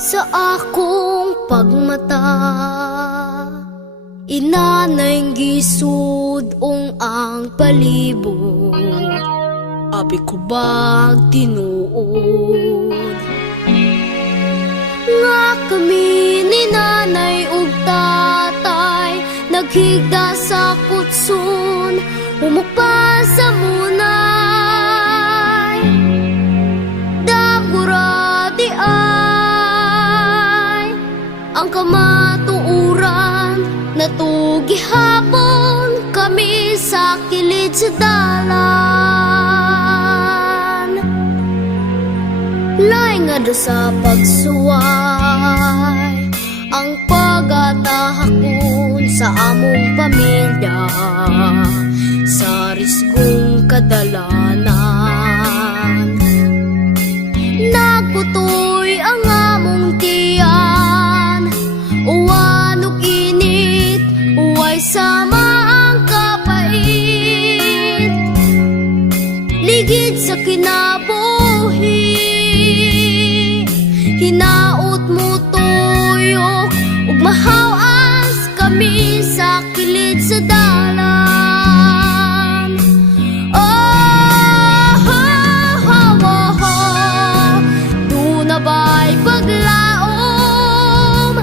sa akong pagmata. Inanay gisud ang palibot, abi ko bag tinuod. Nga kami ni nanay ug tatay naghigda sa kutsun, umukpa sa munay. Dagura di ay ang kamatuuran, natugi hapon kami sa kilid sa dalan. Laing nga do sa pagsuway ang pag-atahakon sa among pamilya sa risgong kadalanan. Nagputoy ang among tiyan, uwan ug init, uway sama ang kapait. Ligid sa kinabuhi, hinaot mo tuyok ug mahawas kami sa kilid sa dalan. Duna ba'y paglaom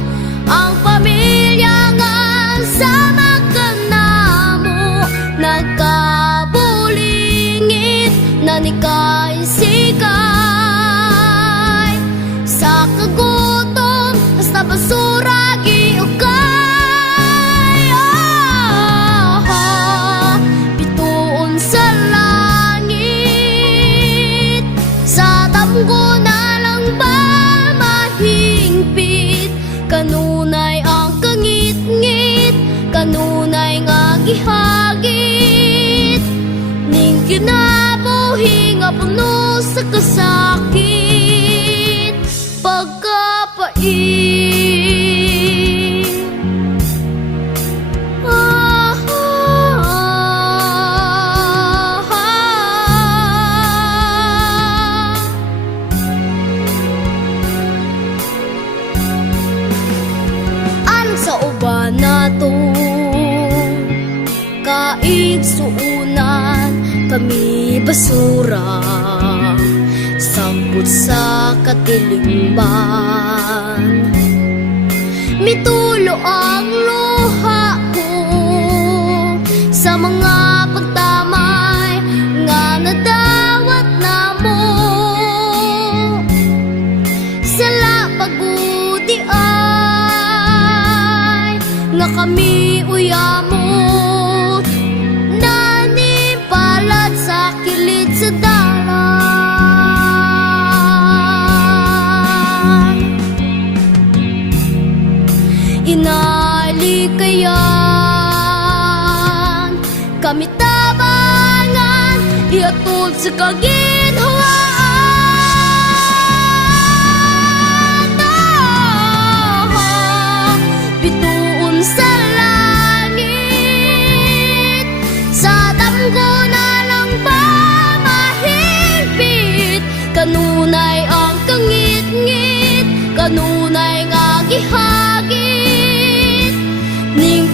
ang pamilya nga sama ka namo, nagkabulingit na nikay sikay sa kagutom hasta basura giukay. Bituon sa langit, sa damgo na lang ba mahingpit, kanunay ang kangit-ngit, kanunay nga gihagit, ning kinabuhi nga puno sa kasakit, pagkapait. Sa uban nato kaigsuunan, kami basura sambut sa katilingban. Mitulo ang luha ko sa mga pagtamay nga nadawat namo, sala pagudi nga kami uyamot, nanipalat sa kilid sa dalan. Inalikayan kami tabangan, iatod sa kaginhawaan. Bituon sa langit, sa damgo na lang ba mahigpit, kanunay ang kangit-ngit, kanunay nga gihagit, ning